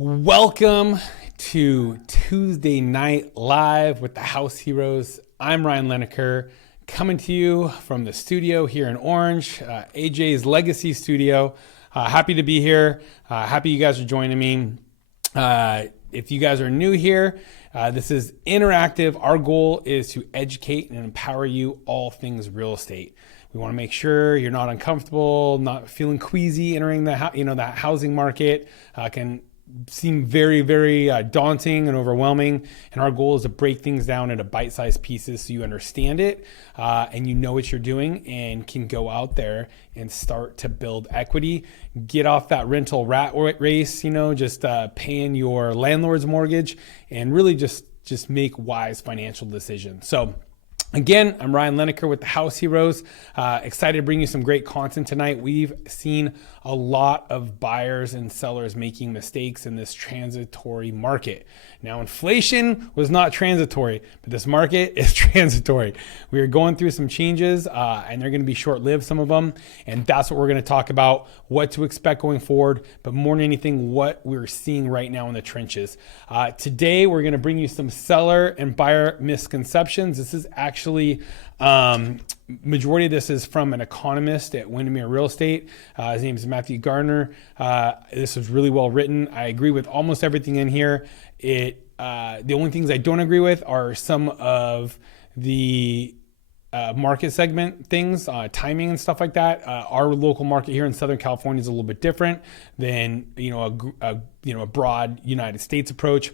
Welcome to Tuesday Night Live with the House Heroes. I'm Ryan Lineker, coming to you from the studio here in Orange, AJ's Legacy Studio. Happy to be here. Happy you guys are joining me. If you guys are new here, this is interactive. Our goal is to educate and empower you all things real estate. We want to make sure you're not uncomfortable, not feeling queasy entering that housing market. Can seem very, very daunting and overwhelming. And our goal is to break things down into bite-sized pieces so you understand it and you know what you're doing and can go out there and start to build equity. Get off that rental rat race, just paying your landlord's mortgage and really just make wise financial decisions. So again, I'm Ryan Lineker with the House Heroes. Excited to bring you some great content tonight. We've seen a lot of buyers and sellers making mistakes in this transitory market. Now, inflation was not transitory, but this market is transitory. We are going through some changes and they're going to be short-lived, some of them. And that's what we're going to talk about, what to expect going forward, but more than anything, what we're seeing right now in the trenches. Today, we're going to bring you some seller and buyer misconceptions. This is actually majority of this is from an economist at Windermere Real Estate. His name is Matthew Gardner. This was really well written. I agree with almost everything in here. The only things I don't agree with are some of the market segment things, timing and stuff like that. Our local market here in Southern California is a little bit different than a broad United States approach.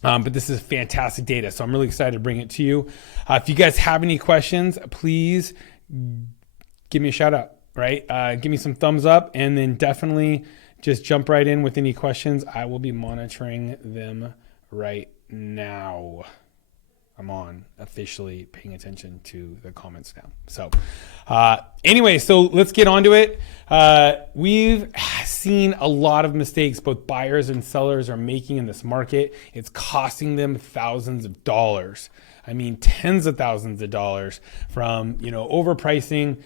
But this is fantastic data, so I'm really excited to bring it to you. If you guys have any questions, please give me a shout out, right? Give me some thumbs up, and then definitely just jump right in with any questions. I will be monitoring them right now. I'm on officially paying attention to the comments now. So anyway, so let's get on to it. We've seen a lot of mistakes both buyers and sellers are making in this market. It's costing them thousands of dollars. I mean, tens of thousands of dollars from, overpricing,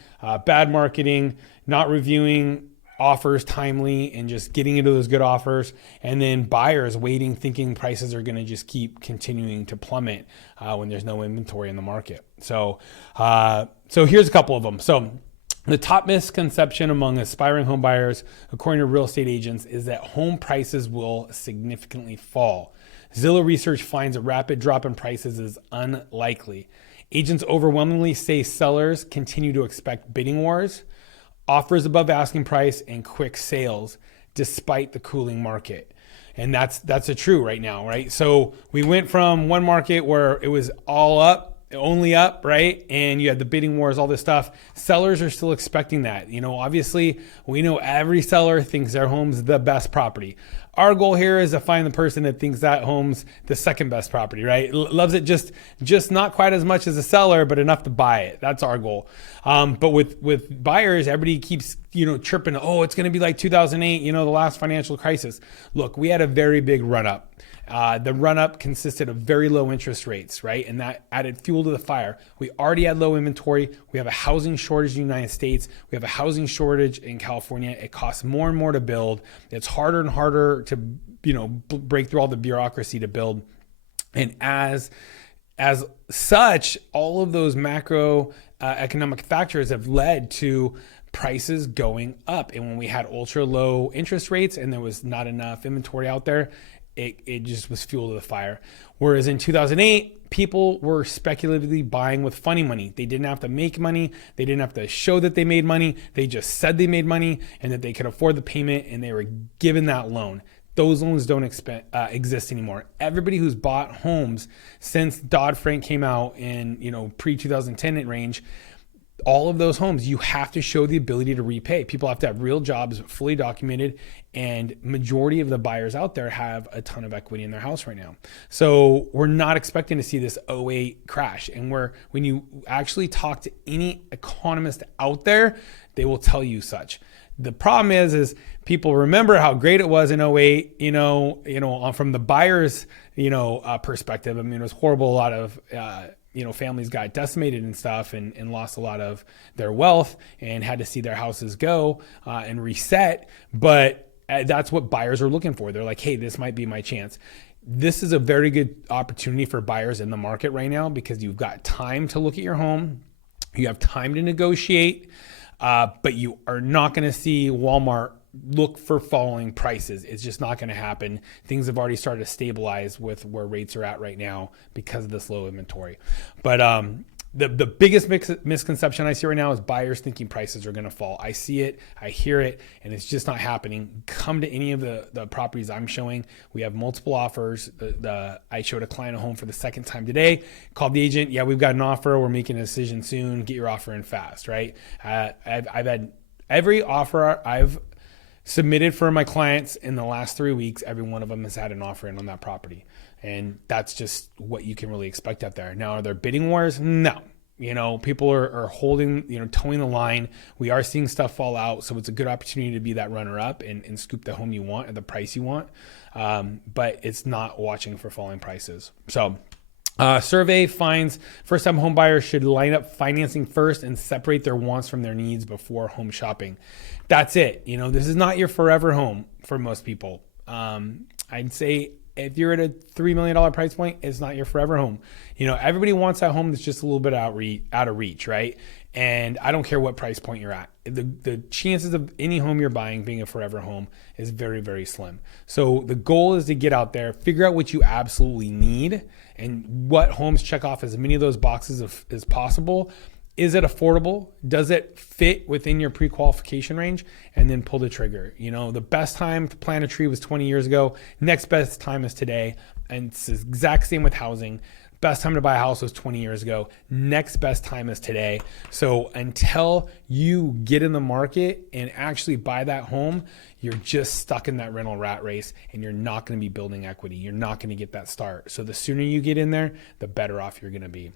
bad marketing, not reviewing offers timely and just getting into those good offers, and then buyers waiting thinking prices are going to just keep continuing to plummet when there's no inventory in the market. So here's a couple of them. So the top misconception among aspiring home buyers, according to real estate agents, is that home prices will significantly fall. Zillow research finds a rapid drop in prices is unlikely. Agents overwhelmingly say sellers continue to expect bidding wars, offers above asking price, and quick sales despite the cooling market. And that's a true right now, right? So we went from one market where it was all up, only up, right? And you had the bidding wars, all this stuff. Sellers are still expecting that. Obviously we know every seller thinks their home's the best property. Our goal here is to find the person that thinks that home's the second best property, right? Loves it just not quite as much as a seller, but enough to buy it. That's our goal. But with buyers, everybody keeps, chirping, oh, it's going to be like 2008, the last financial crisis. Look, we had a very big run up. The run-up consisted of very low interest rates, right? And that added fuel to the fire. We already had low inventory. We have a housing shortage in the United States. We have a housing shortage in California. It costs more and more to build. It's harder and harder to, break through all the bureaucracy to build. And as such, all of those macro economic factors have led to prices going up. And when we had ultra low interest rates and there was not enough inventory out there, it just was fuel to the fire. Whereas in 2008, people were speculatively buying with funny money. They didn't have to make money. They didn't have to show that they made money. They just said they made money and that they could afford the payment, and they were given that loan. Those loans don't exist anymore. Everybody who's bought homes since Dodd-Frank came out in pre-2010 range, all of those homes, you have to show the ability to repay. People have to have real jobs, fully documented, and majority of the buyers out there have a ton of equity in their house right now. So we're not expecting to see this '08 crash. And when you actually talk to any economist out there, they will tell you such. The problem is people remember how great it was in '08, from the buyer's, perspective. I mean, it was horrible. A lot of, families got decimated and stuff and lost a lot of their wealth and had to see their houses go and reset. But That's what buyers are looking for. They're like, hey, this might be my chance. This is a very good opportunity for buyers in the market right now because you've got time to look at your home. You have time to negotiate, but you are not going to see Walmart look for falling prices. It's just not going to happen. Things have already started to stabilize with where rates are at right now because of this low inventory. But the biggest misconception I see right now is buyers thinking prices are going to fall. I see it, I hear it, and it's just not happening. Come to any of the properties I'm showing. We have multiple offers. I showed a client a home for the second time today, called the agent. Yeah, we've got an offer. We're making a decision soon. Get your offer in fast, right? I've had every offer I've submitted for my clients in the last 3 weeks, every one of them has had an offer in on that property. And that's just what you can really expect out there. Now, are there bidding wars? No. People are holding, towing the line. We are seeing stuff fall out. So it's a good opportunity to be that runner up and scoop the home you want at the price you want. But it's not watching for falling prices. So survey finds first-time home buyers should line up financing first and separate their wants from their needs before home shopping. That's it. This is not your forever home for most people. I'd say if you're at a $3 million price point, it's not your forever home. Everybody wants that home that's just a little bit out of reach, right? And I don't care what price point you're at. The chances of any home you're buying being a forever home is very, very slim. So the goal is to get out there, figure out what you absolutely need and what homes check off as many of those boxes as possible. Is it affordable? Does it fit within your pre-qualification range? And then pull the trigger. The best time to plant a tree was 20 years ago. Next best time is today. And it's the exact same with housing. Best time to buy a house was 20 years ago. Next best time is today. So until you get in the market and actually buy that home, you're just stuck in that rental rat race and you're not going to be building equity. You're not going to get that start. So the sooner you get in there, the better off you're going to be.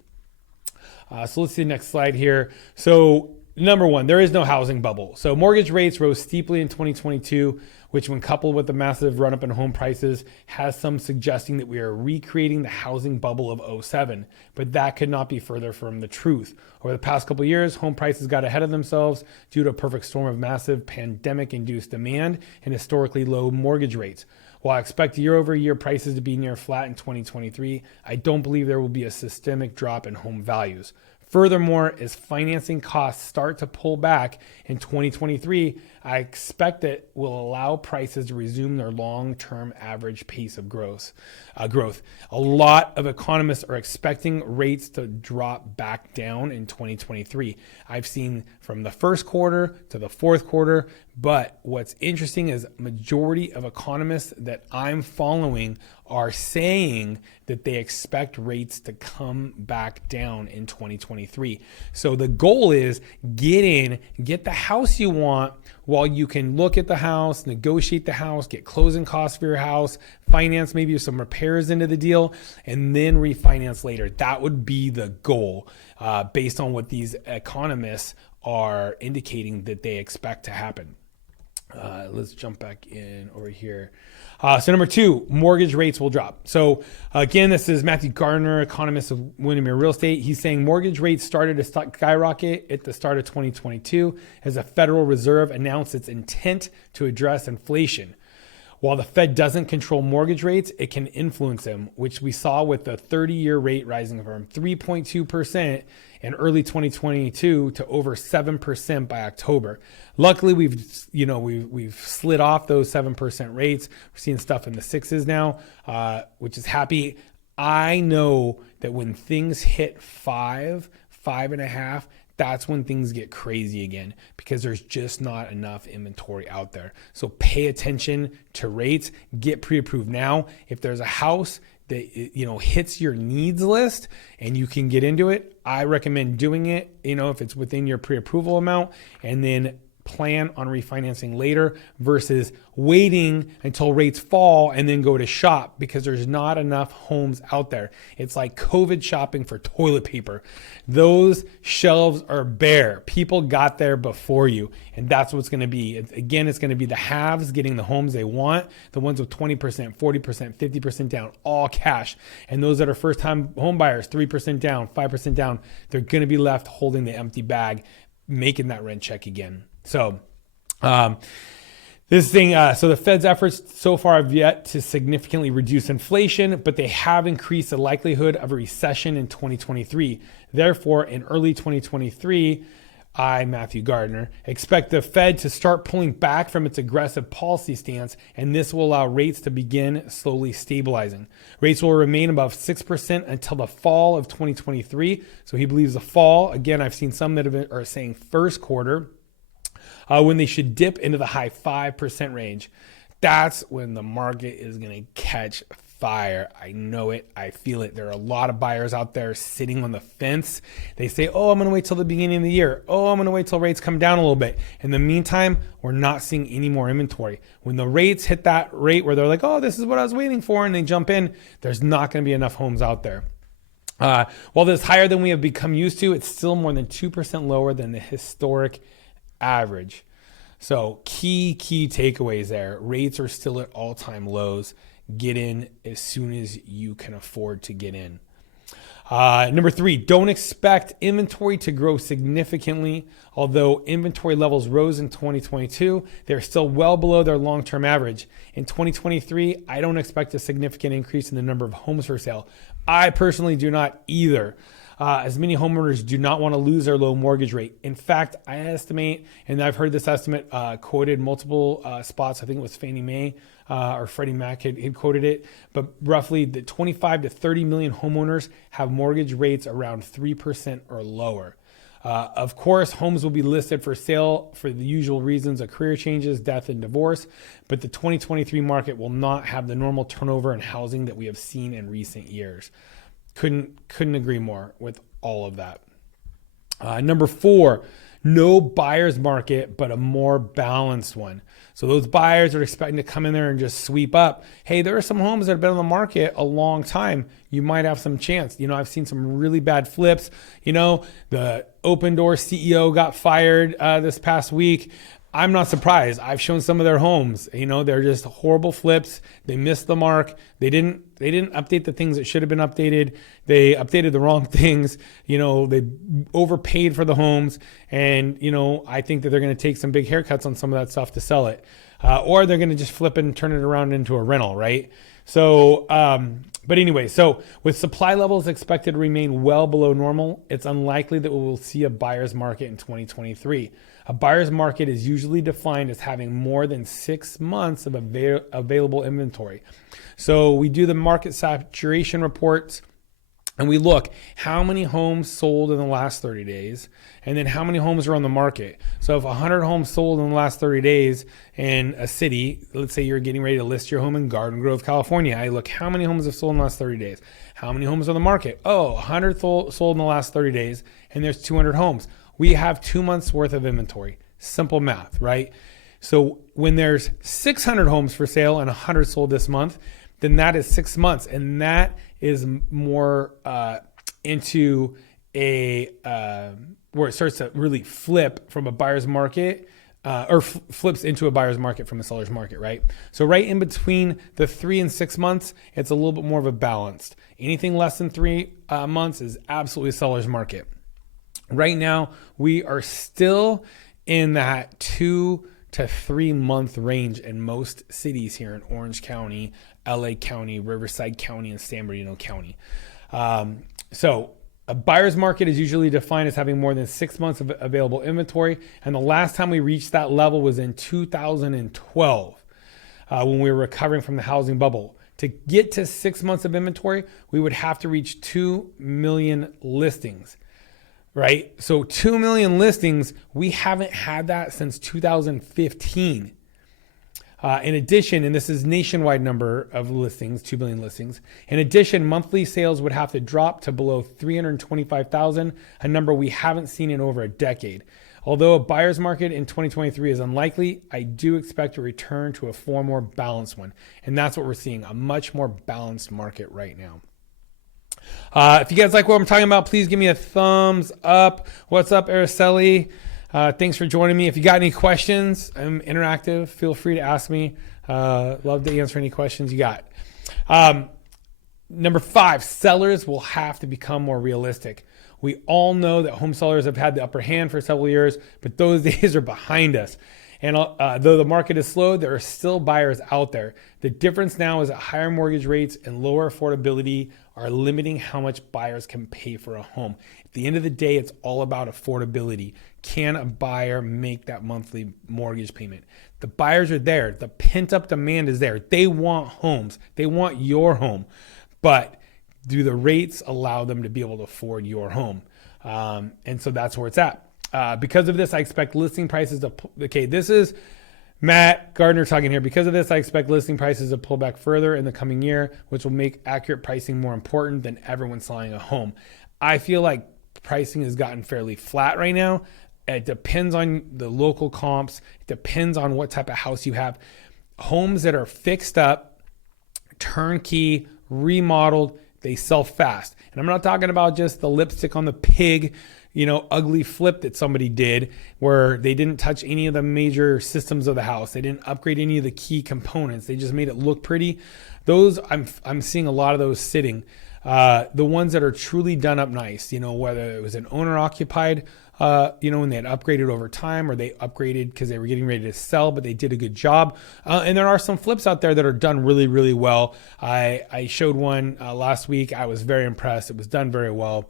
So let's see the next slide here. So number one, there is no housing bubble. So mortgage rates rose steeply in 2022, which when coupled with the massive run up in home prices has some suggesting that we are recreating the housing bubble of '07. But that could not be further from the truth. Over the past couple of years, home prices got ahead of themselves due to a perfect storm of massive pandemic-induced demand and historically low mortgage rates. While I expect year-over-year prices to be near flat in 2023, I don't believe there will be a systemic drop in home values. Furthermore, as financing costs start to pull back in 2023, I expect it will allow prices to resume their long-term average pace of growth. A lot of economists are expecting rates to drop back down in 2023. I've seen from the first quarter to the fourth quarter, but what's interesting is majority of economists that I'm following are saying that they expect rates to come back down in 2023. So the goal is get the house you want while you can look at the house, negotiate the house, get closing costs for your house, finance maybe some repairs into the deal, and then refinance later. That would be the goal based on what these economists are indicating that they expect to happen. Let's jump back in over here. So number two, mortgage rates will drop. So again, this is Matthew Gardner, economist of Windermere Real Estate. He's saying mortgage rates started to skyrocket at the start of 2022 as the Federal Reserve announced its intent to address inflation. While the Fed doesn't control mortgage rates, it can influence them, which we saw with the 30-year rate rising from 3.2% in early 2022 to over 7% by October. Luckily, we've slid off those 7% rates. We're seeing stuff in the sixes now, which is happy. I know that when things hit 5.5, that's when things get crazy again because there's just not enough inventory out there. So pay attention to rates, get pre-approved now. If there's a house that hits your needs list and you can get into it, I recommend doing it, if it's within your pre-approval amount, and then plan on refinancing later versus waiting until rates fall and then go to shop because there's not enough homes out there. It's like COVID shopping for toilet paper. Those shelves are bare. People got there before you, and that's what's going to be. Again, it's going to be the haves getting the homes they want, the ones with 20%, 40%, 50% down, all cash. And those that are first-time home buyers, 3% down, 5% down, they're going to be left holding the empty bag, making that rent check again. So This thing, so the Fed's efforts so far have yet to significantly reduce inflation, but they have increased the likelihood of a recession in 2023. Therefore, in early 2023, I, Matthew Gardner, expect the Fed to start pulling back from its aggressive policy stance, and this will allow rates to begin slowly stabilizing. Rates will remain above 6% until the fall of 2023. So he believes the fall, again, I've seen some that are saying first quarter, when they should dip into the high 5% range. That's when the market is going to catch fire. I know it. I feel it. There are a lot of buyers out there sitting on the fence. They say, oh, I'm going to wait till the beginning of the year. Oh, I'm going to wait till rates come down a little bit. In the meantime, we're not seeing any more inventory. When the rates hit that rate where they're like, oh, this is what I was waiting for, and they jump in, there's not going to be enough homes out there. While this is higher than we have become used to, it's still more than 2% lower than the historic average. So key takeaways there. Rates are still at all-time lows. Get in as soon as you can afford to get in. Number 3, don't expect inventory to grow significantly. Although inventory levels rose in 2022, they're still well below their long-term average. In 2023, I don't expect a significant increase in the number of homes for sale. I personally do not either. As many homeowners do not want to lose their low mortgage rate. In fact, I estimate, and I've heard this estimate quoted multiple spots, I think it was Fannie Mae or Freddie Mac had quoted it, but roughly the 25 to 30 million homeowners have mortgage rates around 3% or lower. Of course, homes will be listed for sale for the usual reasons of career changes, death, and divorce, but the 2023 market will not have the normal turnover in housing that we have seen in recent years. Couldn't agree more with all of that. Number 4, no buyer's market, but a more balanced one. So those buyers are expecting to come in there and just sweep up. Hey, there are some homes that have been on the market a long time. You might have some chance. I've seen some really bad flips. The Open Door CEO got fired this past week. I'm not surprised. I've shown some of their homes. They're just horrible flips. They missed the mark. They didn't update the things that should have been updated. They updated the wrong things. They overpaid for the homes. And, I think that they're going to take some big haircuts on some of that stuff to sell it. Or they're going to just flip it and turn it around into a rental, right? So, but anyway, so with supply levels expected to remain well below normal, it's unlikely that we will see a buyer's market in 2023. A buyer's market is usually defined as having more than 6 months of available inventory. So we do the market saturation reports and we look how many homes sold in the last 30 days and then how many homes are on the market. So if 100 homes sold in the last 30 days in a city, let's say you're getting ready to list your home in Garden Grove, California, I look how many homes have sold in the last 30 days. How many homes are on the market? 100 sold in the last 30 days and there's 200 homes. We have 2 months worth of inventory. Simple math, right? So when there's 600 homes for sale and 100 sold this month, then that is 6 months. And that is more into a where it starts to really flip from a buyer's market or flips into a buyer's market from a seller's market, right? So right in between the 3 and 6 months, it's a little bit more of a balanced. Anything less than 3 months is absolutely a seller's market. Right now, we are still in that 2 to 3 month range in most cities here in Orange County, LA County, Riverside County, and San Bernardino County. So a buyer's market is usually defined as having more than 6 months of available inventory. And the last time we reached that level was in 2012 when we were recovering from the housing bubble. To get to 6 months of inventory, we would have to reach 2 million listings. Right? So 2 million listings, we haven't had that since 2015. In addition, and this is nationwide number of listings, 2 million listings. In addition, monthly sales would have to drop to below 325,000, a number we haven't seen in over a decade. Although a buyer's market in 2023 is unlikely, I do expect a return to a far more balanced one. And that's what we're seeing, a much more balanced market right now. If you guys like what I'm talking about, please give me a thumbs up. What's up, Araceli? Thanks for joining me. If you got any questions, I'm interactive. Feel free to ask me. Love to answer any questions you got. Number 5, sellers will have to become more realistic. We all know that home sellers have had the upper hand for several years, but those days are behind us. And though the market is slow, there are still buyers out there. The difference now is that higher mortgage rates and lower affordability are limiting how much buyers can pay for a home. At the end of the day, it's all about affordability. Can a buyer make that monthly mortgage payment? The buyers are there. The pent-up demand is there. They want homes. They want your home. But do the rates allow them to be able to afford your home? And so that's where it's at. Because of this, I expect listing prices to, this is Matt Gardner talking here. Because of this, I expect listing prices to pull back further in the coming year, which will make accurate pricing more important than ever when selling a home. I feel like pricing has gotten fairly flat right now. It depends on the local comps. It depends on what type of house you have. Homes that are fixed up, turnkey, remodeled, they sell fast. And I'm not talking about just the lipstick on the pig, ugly flip that somebody did where they didn't touch any of the major systems of the house. They didn't upgrade any of the key components. They just made it look pretty. Those, I'm seeing a lot of those sitting. The ones that are truly done up nice, whether it was an owner occupied, when they had upgraded over time, or they upgraded because they were getting ready to sell, but they did a good job. And there are some flips out there that are done really, really well. I showed one last week. I was very impressed. It was done very well.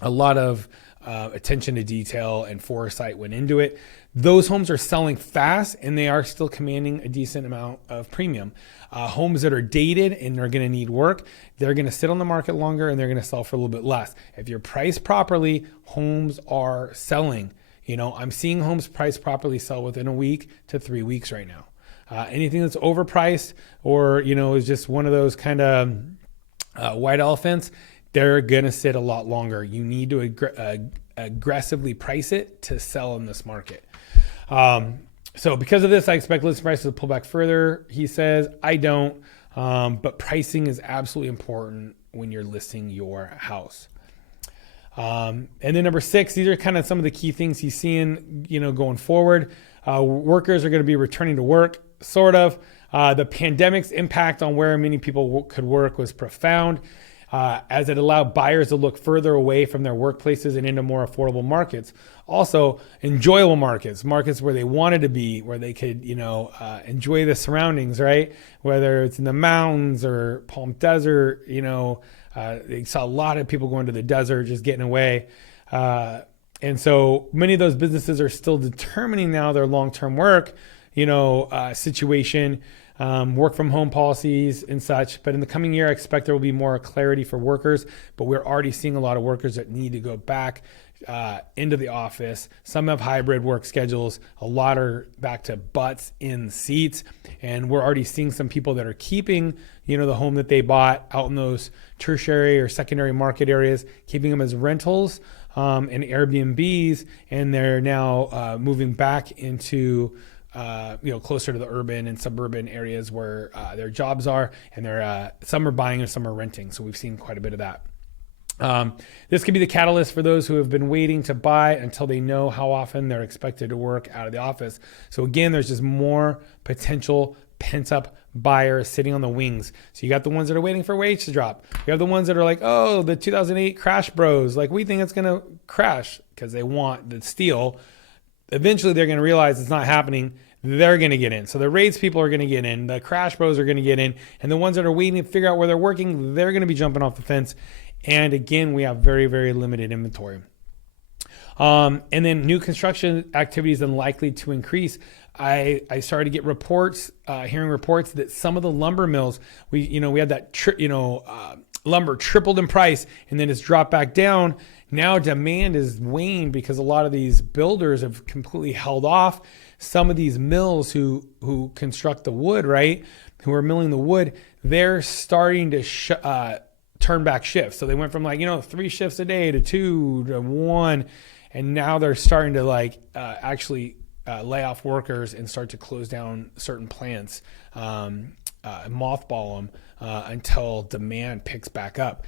A lot of attention to detail and foresight went into it. Those homes are selling fast and they are still commanding a decent amount of premium. Homes that are dated and they're going to need work, they're going to sit on the market longer and they're going to sell for a little bit less. If you're priced properly, homes are selling. I'm seeing homes priced properly sell within a week to 3 weeks right now. Anything that's overpriced or, is just one of those kind of white elephants, they're going to sit a lot longer. You need to aggressively price it to sell in this market. So because of this, I expect listing prices to pull back further. He says, I don't, but pricing is absolutely important when you're listing your house. And then number 6, these are kind of some of the key things he's seeing, going forward. Workers are going to be returning to work, sort of. The pandemic's impact on where many people could work was profound. As it allowed buyers to look further away from their workplaces and into more affordable markets. Also, enjoyable markets where they wanted to be, where they could, enjoy the surroundings, right? Whether it's in the mountains or Palm Desert, they saw a lot of people going to the desert, just getting away. And so many of those businesses are still determining now their long-term work, situation. Work from home policies and such. But in the coming year, I expect there will be more clarity for workers, but we're already seeing a lot of workers that need to go back into the office. Some have hybrid work schedules. A lot are back to butts in seats. And we're already seeing some people that are keeping, the home that they bought out in those tertiary or secondary market areas, keeping them as rentals and Airbnbs. And they're now moving back into closer to the urban and suburban areas where their jobs are, and they're some are buying and some are renting. So we've seen quite a bit of that. This could be the catalyst for those who have been waiting to buy until they know how often they're expected to work out of the office. So again, there's just more potential pent-up buyers sitting on the wings. So you got the ones that are waiting for wage to drop. You have the ones that are like, oh, the 2008 crash bros. Like, we think it's going to crash because they want the steal. Eventually, they're going to realize it's not happening. They're going to get in. So the rates people are going to get in. The crash bros are going to get in. And the ones that are waiting to figure out where they're working, they're going to be jumping off the fence. And again, we have very, very limited inventory. And then new construction activity is unlikely to increase. I started to get reports, hearing reports that some of the lumber mills, we had that, lumber tripled in price and then it's dropped back down. Now demand is waned because a lot of these builders have completely held off. Some of these mills who construct the wood, right, who are milling the wood, they're starting to turn back shifts. So they went from 3 shifts a day to 2 to 1, and now they're starting to actually lay off workers and start to close down certain plants, mothball them until demand picks back up.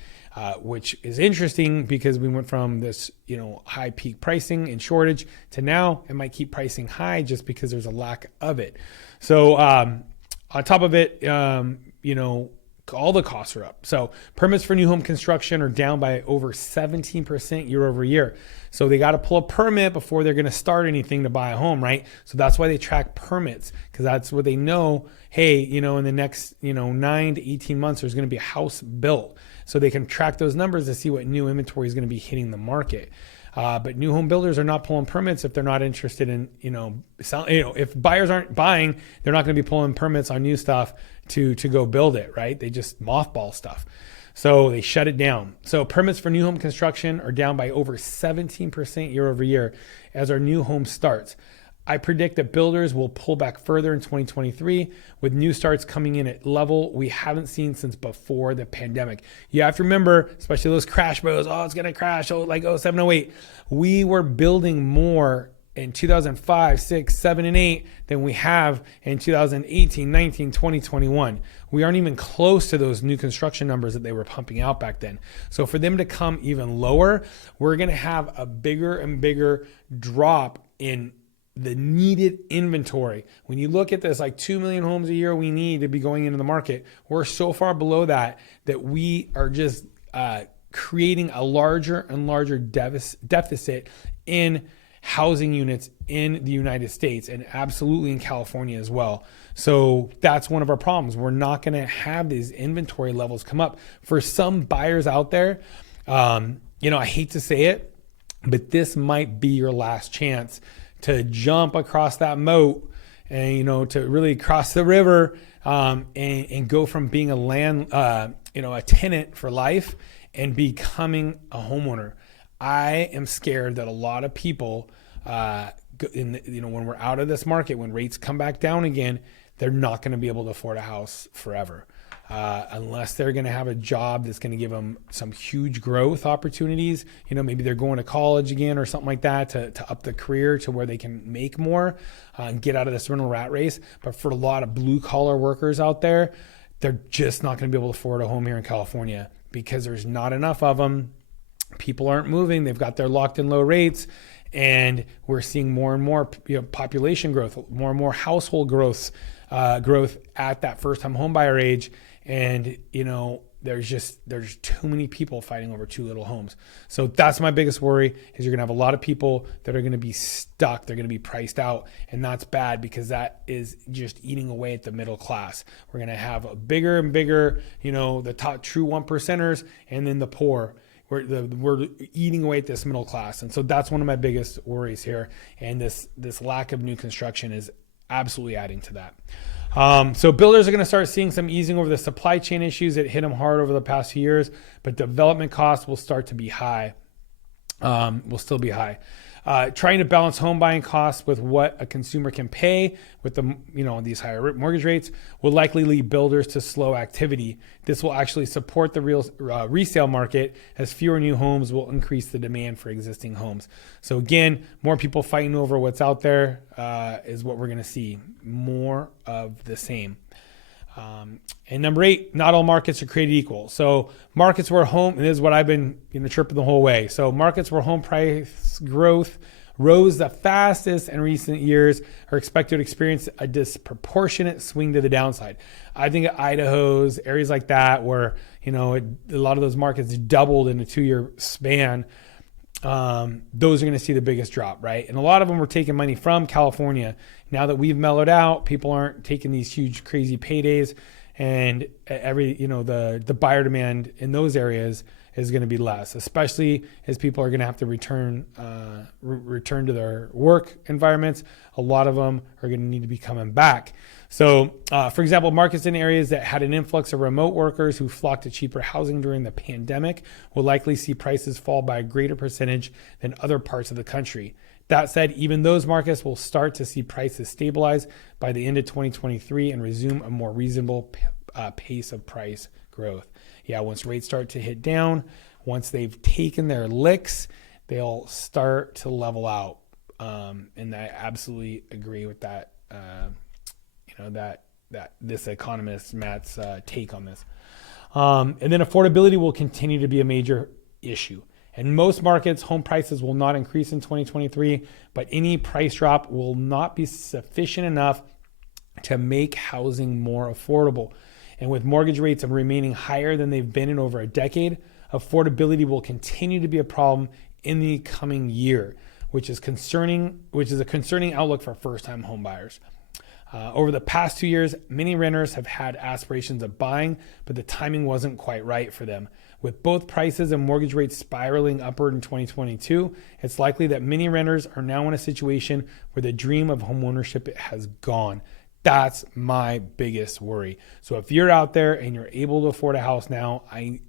Which is interesting because we went from this, high peak pricing and shortage to now it might keep pricing high just because there's a lack of it. So on top of it, All the costs are up. So permits for new home construction are down by over 17% year over year. So they got to pull a permit before they're going to start anything to buy a home, right? So that's why they track permits, because that's what they know. Hey, in the next, 9 to 18 months, there's going to be a house built. So they can track those numbers to see what new inventory is going to be hitting the market. But new home builders are not pulling permits if they're not interested in, if buyers aren't buying, they're not going to be pulling permits on new stuff to go build it, right? They just mothball stuff. So they shut it down. So permits for new home construction are down by over 17% year over year as our new home starts. I predict that builders will pull back further in 2023 with new starts coming in at level we haven't seen since before the pandemic. You have to remember, especially those crash bows, it's going to crash, like 07, 08. We were building more in 2005, 6, 7, and 8 than we have in 2018, 19, 20, 21. We aren't even close to those new construction numbers that they were pumping out back then. So for them to come even lower, we're going to have a bigger and bigger drop in the needed inventory. When you look at this, like 2 million homes a year we need to be going into the market, we're so far below that we are just creating a larger and larger deficit in housing units in the United States and absolutely in California as well. So that's one of our problems. We're not going to have these inventory levels come up. For some buyers out there, I hate to say it, but this might be your last chance to jump across that moat and, to really cross the river and go from being a tenant for life and becoming a homeowner. I am scared that a lot of people, when we're out of this market, when rates come back down again, they're not going to be able to afford a house forever. Unless they're going to have a job that's going to give them some huge growth opportunities. Maybe they're going to college again or something like that to up the career to where they can make more and get out of this rental rat race. But for a lot of blue collar workers out there, they're just not going to be able to afford a home here in California because there's not enough of them. People aren't moving. They've got their locked in low rates. And we're seeing more and more population growth, more and more household growth at that first time home buyer age. And, there's too many people fighting over too little homes. So that's my biggest worry is you're going to have a lot of people that are going to be stuck. They're going to be priced out. And that's bad because that is just eating away at the middle class. We're going to have a bigger and bigger, the top true 1%ers and then the poor. We're eating away at this middle class. And so that's one of my biggest worries here. And this lack of new construction is absolutely adding to that. So builders are going to start seeing some easing over the supply chain issues that hit them hard over the past few years, but development costs will start to be high, will still be high. Trying to balance home buying costs with what a consumer can pay with these higher mortgage rates will likely lead builders to slow activity. This will actually support the resale market as fewer new homes will increase the demand for existing homes. So again, more people fighting over what's out there is what we're going to see. More of the same. And number 8, not all markets are created equal. So markets where and this is what I've been chirping the whole way. So markets where home price growth rose the fastest in recent years are expected to experience a disproportionate swing to the downside. I think Idaho's, areas like that where, a lot of those markets doubled in a 2-year span. Those are going to see the biggest drop, right? And a lot of them were taking money from California. Now that we've mellowed out, people aren't taking these huge, crazy paydays, and the buyer demand in those areas is going to be less, especially as people are going to have to return to their work environments. A lot of them are going to need to be coming back. So, for example, markets in areas that had an influx of remote workers who flocked to cheaper housing during the pandemic will likely see prices fall by a greater percentage than other parts of the country. That said, even those markets will start to see prices stabilize by the end of 2023 and resume a more reasonable pace of price growth. Yeah, once rates start to hit down, once they've taken their licks, they'll start to level out. And I absolutely agree with that. That this economist Matt's take on this. And then affordability will continue to be a major issue. In most markets, home prices will not increase in 2023, but any price drop will not be sufficient enough to make housing more affordable. And with mortgage rates remaining higher than they've been in over a decade, affordability will continue to be a problem in the coming year, which is a concerning outlook for first-time home buyers. Over the past 2 years, many renters have had aspirations of buying, but the timing wasn't quite right for them. With both prices and mortgage rates spiraling upward in 2022, it's likely that many renters are now in a situation where the dream of homeownership has gone. That's my biggest worry. So if you're out there and you're able to afford a house now, I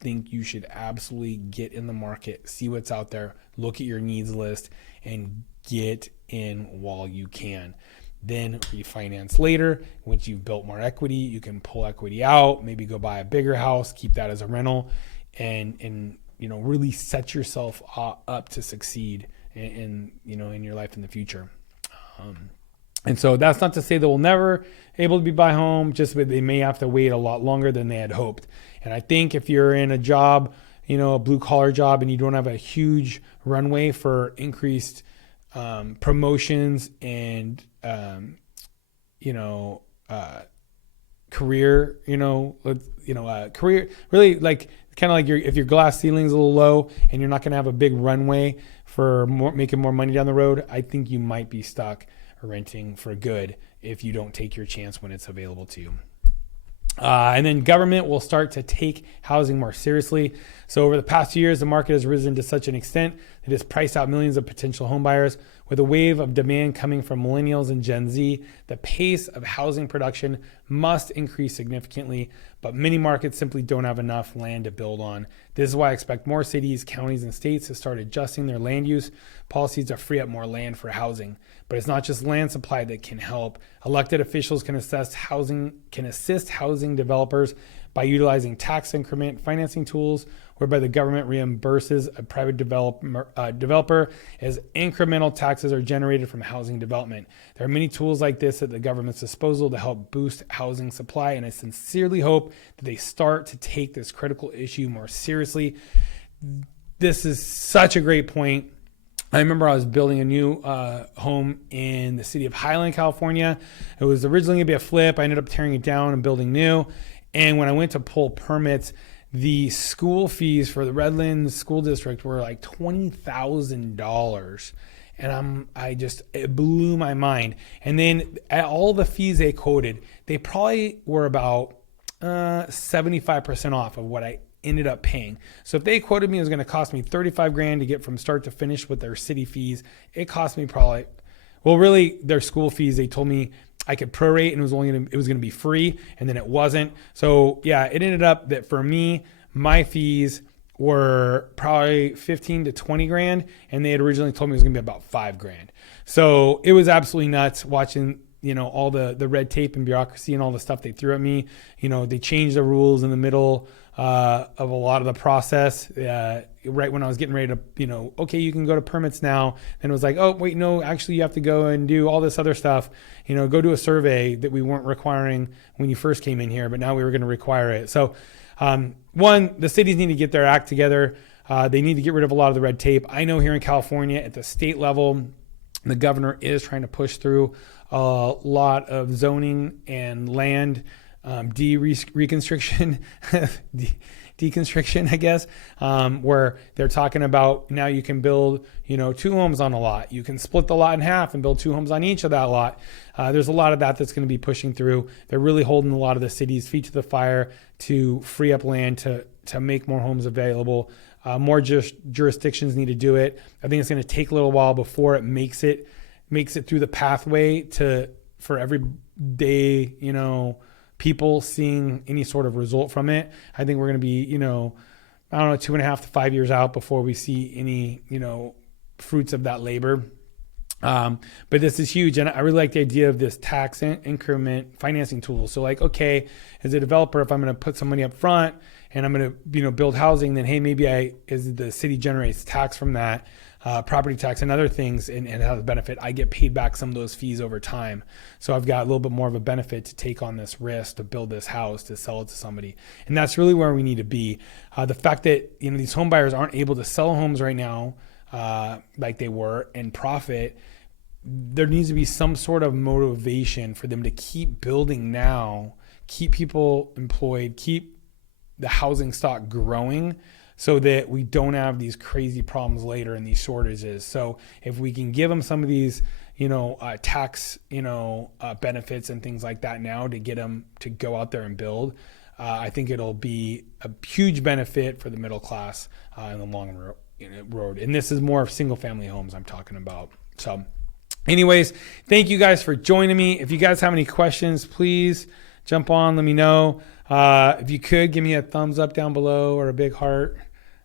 think you should absolutely get in the market, see what's out there, look at your needs list, and get in while you can. Then refinance later. Once you've built more equity, you can pull equity out, maybe go buy a bigger house, keep that as a rental, and really set yourself up to succeed in your life in the future. And so that's not to say that we'll never able to buy home, just that they may have to wait a lot longer than they had hoped. And I think if you're in a job, a blue collar job, and you don't have a huge runway for increased promotions and career, career, really, like kind of like if your glass ceiling's a little low and you're not going to have a big runway for making more money down the road, I think you might be stuck renting for good if you don't take your chance when it's available to you. And then government will start to take housing more seriously. So over the past 2 years, the market has risen to such an extent that it's priced out millions of potential home buyers. With a wave of demand coming from millennials and Gen Z, the pace of housing production must increase significantly, but many markets simply don't have enough land to build on. This is why I expect more cities, counties, and states to start adjusting their land use policies to free up more land for housing. But it's not just land supply that can help. Elected officials can assist housing developers by utilizing tax increment financing tools, whereby the government reimburses a private developer as incremental taxes are generated from housing development. There are many tools like this at the government's disposal to help boost housing supply, and I sincerely hope that they start to take this critical issue more seriously. This is such a great point. I remember I was building a new home in the city of Highland, California. It was originally going to be a flip. I ended up tearing it down and building new. And when I went to pull permits, the school fees for the Redlands School District were like $20,000. And it blew my mind. And then at all the fees they quoted, they probably were about 75% off of what I ended up paying. So if they quoted me it was going to cost me $35,000 to get from start to finish with their city fees, it cost me probably, really their school fees, they told me I could prorate and it was going to be free, and then it wasn't. So yeah, it ended up that for me, my fees were probably 15 to 20 grand, and they had originally told me it was going to be about $5,000. So it was absolutely nuts watching all the red tape and bureaucracy and all the stuff they threw at me. They changed the rules in the middle of a lot of the process, right when I was getting ready to, okay, you can go to permits now. And it was like, oh, wait, no, actually you have to go and do all this other stuff, go do a survey that we weren't requiring when you first came in here, but now we were going to require it. So one, the cities need to get their act together. They need to get rid of a lot of the red tape. I know here in California at the state level, the governor is trying to push through a lot of zoning and land deconstruction, I guess, where they're talking about now you can build, 2 homes on a lot. You can split the lot in half and build 2 homes on each of that lot. There's a lot of that's going to be pushing through. They're really holding a lot of the cities' feet to the fire to free up land to make more homes available. More jurisdictions need to do it. I think it's going to take a little while before it makes it through the pathway for everyday, people seeing any sort of result from it. I think we're going to be, 2.5 to 5 years out before we see any, fruits of that labor. But this is huge. And I really like the idea of this tax increment financing tool. So like, okay, as a developer, if I'm going to put some money up front and I'm going to, build housing, then, hey, maybe as the city generates tax from that, property tax and other things, and have a benefit, I get paid back some of those fees over time. So I've got a little bit more of a benefit to take on this risk, to build this house, to sell it to somebody. And that's really where we need to be. The fact that, these home buyers aren't able to sell homes right now, like they were, and profit, there needs to be some sort of motivation for them to keep building now, keep people employed, keep the housing stock growing so that we don't have these crazy problems later and these shortages. So if we can give them some of these, tax, benefits and things like that now to get them to go out there and build, I think it'll be a huge benefit for the middle class in the long road. And this is more of single family homes I'm talking about. So anyways, thank you guys for joining me. If you guys have any questions, please jump on, let me know. If you could give me a thumbs up down below or a big heart,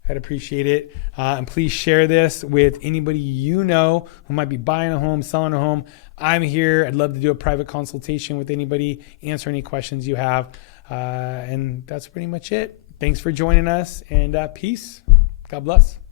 I'd appreciate it. And please share this with anybody you know who might be buying a home, selling a home. I'm here. I'd love to do a private consultation with anybody, answer any questions you have. And that's pretty much it. Thanks for joining us, and peace. God bless.